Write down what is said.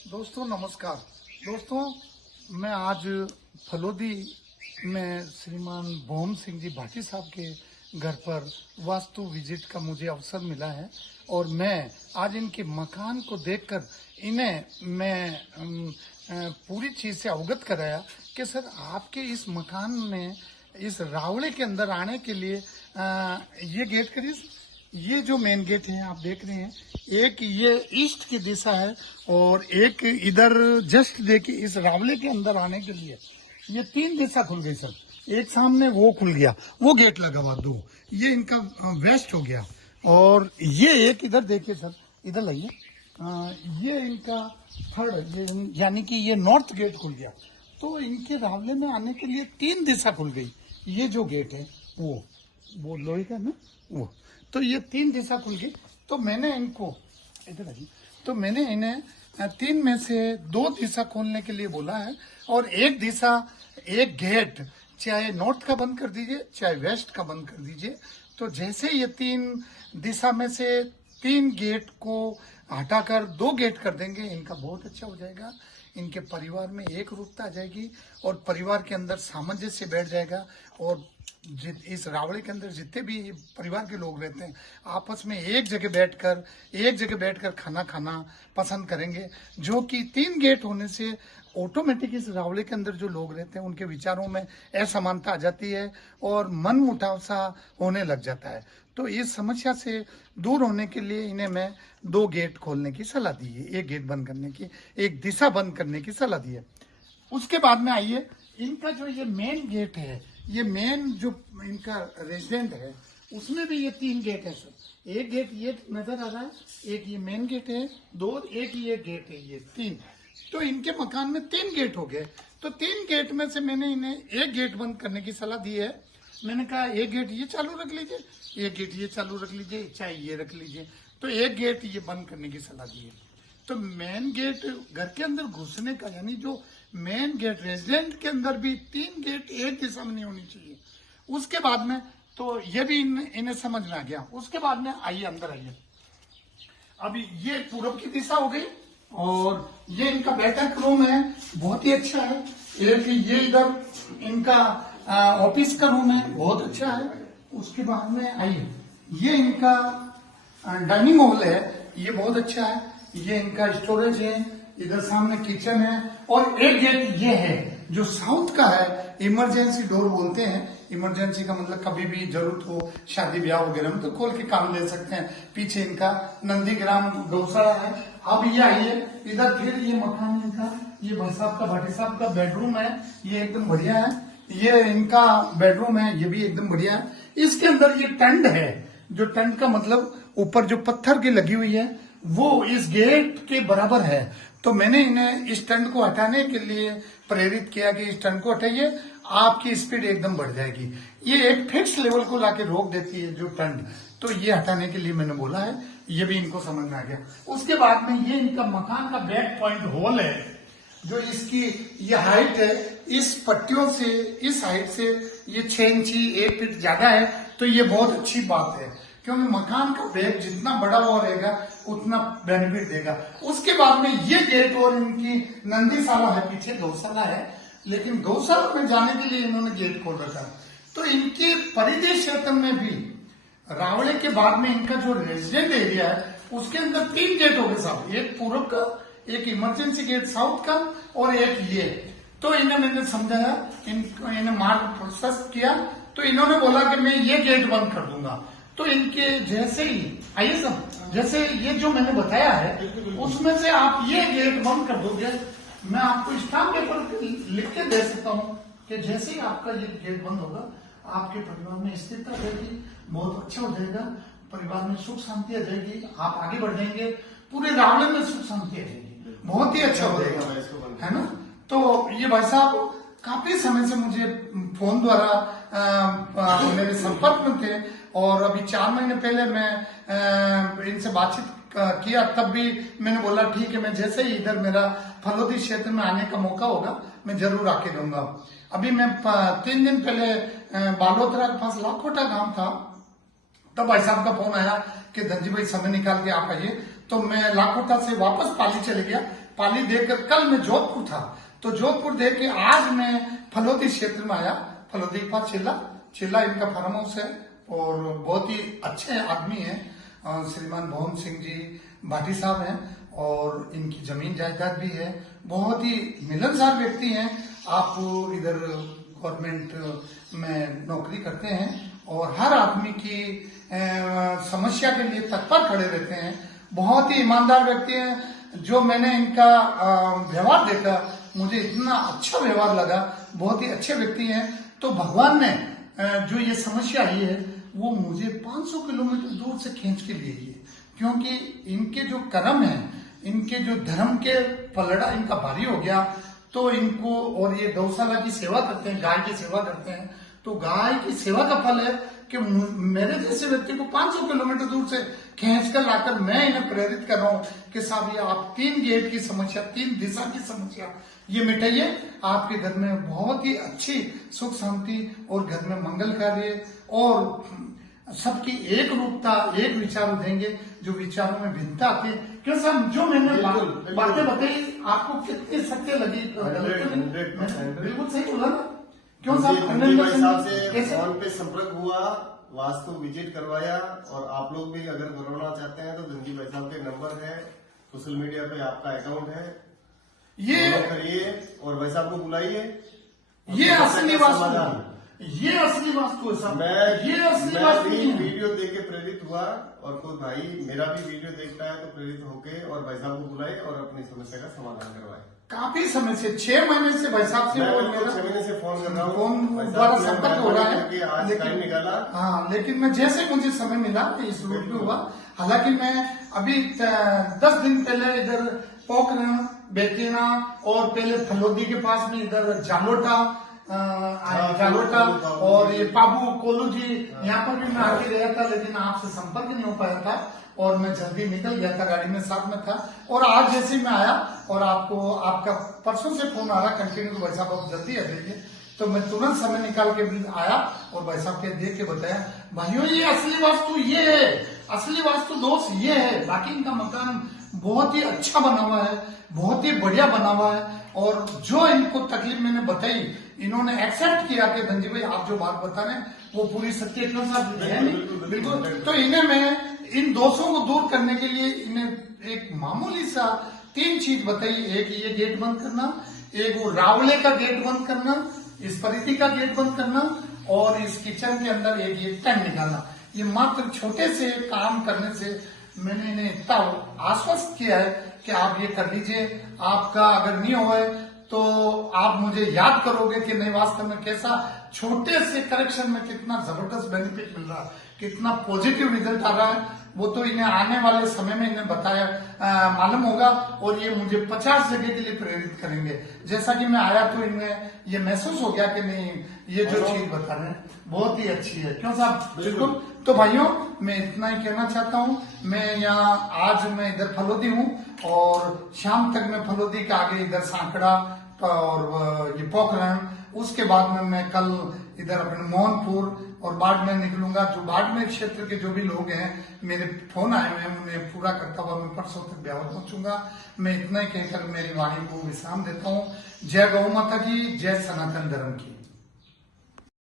दोस्तों नमस्कार। दोस्तों मैं आज फलोदी में श्रीमान भोम सिंह जी भाटी साहब के घर पर वास्तु विजिट का मुझे अवसर मिला है और मैं आज इनके मकान को देखकर इन्हें मैं पूरी चीज से अवगत कराया कि सर आपके इस मकान में इस रावड़े के अंदर आने के लिए ये गेट करिए। ये जो मेन गेट है आप देख रहे हैं, एक ये ईस्ट की दिशा है और एक इधर जस्ट देखिए इस रावले के अंदर आने के लिए ये 3 दिशा खुल गई सर। एक सामने वो खुल गया, वो गेट लगा हुआ 2, ये इनका वेस्ट हो गया और ये एक इधर देखिए सर, इधर लाइए, ये इनका थर्ड यानी कि ये नॉर्थ गेट खुल गया। तो इनके रावले में आने के लिए 3 दिशा खुल गई। ये जो गेट है वो लोहे का ना, वो तो ये 3 दिशा खुल गई। तो मैंने इनको इधर आइए, तो मैंने इन्हें 3 में से 2 दिशा खोलने के लिए बोला है और एक दिशा, एक गेट चाहे नॉर्थ का बंद कर दीजिए चाहे वेस्ट का बंद कर दीजिए। तो जैसे ये 3 दिशा में से 3 गेट को हटाकर 2 गेट कर देंगे, इनका बहुत अच्छा हो जाएगा। इनके परिवार में एक रूपता आ जाएगी और परिवार के अंदर सामंजस्य बैठ जाएगा और इस रावड़े के अंदर जितने भी परिवार के लोग रहते हैं आपस में एक जगह बैठकर खाना खाना पसंद करेंगे, जो कि 3 गेट होने से ऑटोमेटिक इस रावड़े के अंदर जो लोग रहते हैं उनके विचारों में असमानता आ जाती है और मन मुटाव सा होने लग जाता है। तो इस समस्या से दूर होने के लिए इन्हें मैं 2 गेट खोलने की सलाह दी है, एक गेट बंद करने की, एक दिशा बंद करने की सलाह दी है। उसके बाद में आइए, इनका जो ये मेन गेट है, ये मेन जो इनका रेजिडेंट है उसमें भी ये 3 गेट है सर। एक गेट ये नजर आ रहा है, एक ये मेन गेट है, 2 एक ये गेट है, ये 3। तो इनके मकान में 3 गेट हो गए। तो 3 गेट में से मैंने इन्हें एक गेट बंद करने की सलाह दी है। मैंने कहा एक गेट ये चालू रख लीजिए, एक गेट ये चालू रख लीजिए, चाहे ये रख लीजिए। तो एक गेट ये बंद करने की सलाह दी है। तो मेन गेट घर के अंदर घुसने का, यानी जो मेन गेट रेजिडेंट के अंदर भी 3 गेट एक दिशा में नहीं होनी चाहिए। उसके बाद में तो ये भी इन्हें समझ में आ गया। उसके बाद में आइए अंदर आइए। अभी ये पूरब की दिशा हो गई और ये इनका बैठक रूम है, बहुत ही अच्छा है। एक ये इधर इनका ऑफिस का रूम है, बहुत अच्छा है। उसके बाद में आइए, ये इनका डाइनिंग हॉल है, ये बहुत अच्छा है। ये इनका स्टोरेज है, इधर सामने किचन है और एक गेट ये है जो साउथ का है, इमरजेंसी डोर बोलते हैं। इमरजेंसी का मतलब कभी भी जरूरत हो शादी ब्याह वगैरह में तो खोल के काम ले सकते हैं। पीछे इनका नंदीग्राम गौशाला है। अब ये आइए इधर, फिर ये मकान इनका, ये भाई साहब का, भाटी साहब का बेडरूम है, ये एकदम बढ़िया है। ये इनका बेडरूम है, ये भी एकदम बढ़िया है। इसके अंदर ये टंड है, जो टंड का मतलब ऊपर जो पत्थर की लगी हुई है वो इस गेट के बराबर है। तो मैंने इन्हें इस टंड को हटाने के लिए प्रेरित किया कि इस टंड को हटाइए, आपकी स्पीड एकदम बढ़ जाएगी। ये एक फिक्स लेवल को लाके रोक देती है जो टंड, तो ये हटाने के लिए मैंने बोला है। ये भी इनको समझ में आ गया। उसके बाद में ये इनका मकान का बैक पॉइंट हॉल है, जो इसकी ये हाइट है, इस पट्टियों से इस हाइट से ये 6 इंची 1 फीट ज्यादा है। तो ये बहुत अच्छी बात है क्योंकि मकान का बैक जितना बड़ा हुआ रहेगा उतना बेनिफिट देगा। उसके बाद में ये गेट और इनकी नंदीशाला है, पीछे गौशाला है, लेकिन गौशाला में जाने के लिए इन्होंने गेट खोल रखा। तो इनके परिधि क्षेत्र में भी रावड़े के बाद में इनका जो रेजिडेंट एरिया है उसके अंदर 3 गेट हो गए साहब, एक पूरब का, एक इमरजेंसी गेट साउथ का और एक ये। तो इन्हें मैंने समझाया, इन्हें मार्ग प्रशस्त किया, तो इन्होंने बोला कि मैं ये गेट बंद कर दूंगा। तो इनके जैसे ही आइए सब, जैसे ये जो मैंने बताया है उसमें से आप ये गेट बंद कर दोगे, मैं आपको स्टाम्प पेपर लिख के दे सकता हूँ कि जैसे ही आपका ये गेट बंद होगा आपके परिवार में स्थिरता रहेगी, बहुत अच्छा हो जाएगा, परिवार में सुख शांति आ जाएगी, आप आगे बढ़ जाएंगे, पूरे रावड़े में सुख शांति आ जाएगी, बहुत ही अच्छा हो जाएगा, है ना। तो ये भाई साहब काफी समय से मुझे फोन द्वारा मेरे संपर्क में थे और अभी 4 महीने पहले मैं इनसे बातचीत किया, तब भी मैंने बोला ठीक है, मैं जैसे ही इधर मेरा फलोदी क्षेत्र में आने का मौका होगा मैं जरूर आके दूंगा। अभी मैं 3 दिन पहले बालोतरा के पास लाखोटा गांव था, तब भाई साहब का फोन आया कि धनजी भाई समय निकाल के आप आइए। तो मैं लाखोटा से वापस पाली चले गया। पाली देखकर कल मैं जोधपुर था, तो जोधपुर देख के आज मैं फलोदी क्षेत्र में आया। फलोदी के पास चिल्ला इनका फार्म हाउस है और बहुत ही अच्छे आदमी हैं। श्रीमान भोम सिंह जी भाटी साहब हैं और इनकी जमीन जायदाद भी है। बहुत ही मिलनसार व्यक्ति हैं। आप इधर गवर्नमेंट में नौकरी करते हैं और हर आदमी की समस्या के लिए तत्पर खड़े रहते हैं। बहुत ही ईमानदार व्यक्ति हैं। जो मैंने इनका व्यवहार देखा, मुझे इतना अच्छा व्यवहार लगा। बहुत ही अच्छे व्यक्ति हैं। तो भगवान ने जो ये समस्या आई है वो मुझे 500 किलोमीटर दूर से खींच के लिए है, क्योंकि इनके जो कर्म है, इनके जो धर्म के पलड़ा इनका भारी हो गया। तो इनको, और ये गौशाला की सेवा करते हैं, गाय की सेवा करते हैं, तो गाय की सेवा का फल है कि मेरे जैसे व्यक्ति को 500 किलोमीटर दूर से खींच कर लाकर मैं इन्हें प्रेरित कर रहा हूँ कि साहब ये आप 3 गेट की समस्या, 3 दिशा की समस्या ये मिटाइए। आपके घर में बहुत ही अच्छी सुख शांति और घर में मंगल कार्य और सबकी एक रूपता, एक विचार देंगे। जो विचारों में भिन्नता आती है, क्यों साहब जो मैंने बातें बताई आपको कितनी सत्य लगी? बिल्कुल सही बोला ना? क्यों साहब से फोन पे संपर्क हुआ, वास्तु विजिट करवाया, और आप लोग भी अगर बनवाना चाहते हैं तो धनजी भाई साहब के नंबर है, सोशल मीडिया पे आपका अकाउंट है, ये करिए और भाई साहब को बुलाइए। ये असली वास्तु, ये असली वास्तु है साहब। मैं वीडियो देख के प्रेरित हुआ और कोई भाई मेरा भी वीडियो देखता है तो प्रेरित होके और भाई साहब को बुलाए और अपनी समस्या का समाधान करवाए। काफी समय से 6 महीने से भाई साहब से 6 महीने से फोन कर रहा हूँ, फोन द्वारा संपर्क हो रहा है, आज टाइम निकाला। हाँ, लेकिन मैं जैसे मुझे समय मिला इस रूट में हुआ। हालांकि मैं अभी 10 दिन पहले इधर पोखरण, बेकेना और पहले फलोदी के पास में इधर जालोटा और ये पाबू कोलू जी, यहाँ पर भी मैं आके गया था, लेकिन आपसे संपर्क नहीं हो पाया था और मैं जल्दी निकल गया था, गाड़ी में साथ में था। और आज जैसे मैं आया और आपको आपका परसों से फोन आ रहा कंटिन्यू, भाई साहब आप जल्दी आ जाइए, तो मैं तुरंत समय निकाल के भी आया और भाई साहब के देख के बताया, भाइयों ये असली वास्तु ये है, असली वास्तु दोष ये है। बाकी इनका मकान बहुत ही अच्छा बना हुआ है, बहुत ही बढ़िया बना हुआ है। और जो इनको तकलीफ मैंने बताई, इन्होंने एक्सेप्ट किया कि धनजी भाई आप जो बात बता रहे हैं वो पूरी सत्य क्यों साहब है नहीं, बिल्कुल। तो इन्हें मैं इन दोषों को दूर करने के लिए इन्हें एक मामूली सा 3 चीज बताई। एक ये गेट बंद करना, एक वो रावले का गेट बंद करना, इस परिधि का गेट बंद करना, और इस किचन के अंदर एक ये टैंक निकालना। ये मात्र छोटे से काम करने से मैंने इन्हें इतना आश्वस्त किया है कि आप ये कर लीजिए। आपका अगर नहीं होए तो आप मुझे याद करोगे कि नहीं वास्तव में कैसा छोटे से करेक्शन में कितना जबरदस्त बेनिफिट मिल रहा है, कितना पॉजिटिव रिजल्ट आ रहा है। वो तो इन्हें आने वाले समय में इन्हें बताया मालूम होगा और ये मुझे 50 जगह के लिए प्रेरित करेंगे। जैसा कि मैं आया तो इनमें ये महसूस हो गया कि नहीं ये जो चीज बता रहे हैं बहुत ही अच्छी है। क्यों साहब? बिल्कुल। तो भाइयों मैं इतना ही कहना चाहता हूँ। मैं यहाँ आज मैं इधर फलोदी हूँ और शाम तक मैं फलोदी के आगे इधर सांकड़ा और ये पोखरण, उसके बाद में मैं कल इधर अपने मोहनपुर और बाड़मेर निकलूंगा। जो बाड़मेर क्षेत्र के जो भी लोग हैं मेरे फोन आए हुए हैं उन्हें पूरा करता हुआ मैं परसों तक ब्यावर पहुंचूंगा। मैं इतना ही कहकर मेरी वाणी को विश्राम देता हूँ। जय गौ माता की, जय सनातन धर्म की।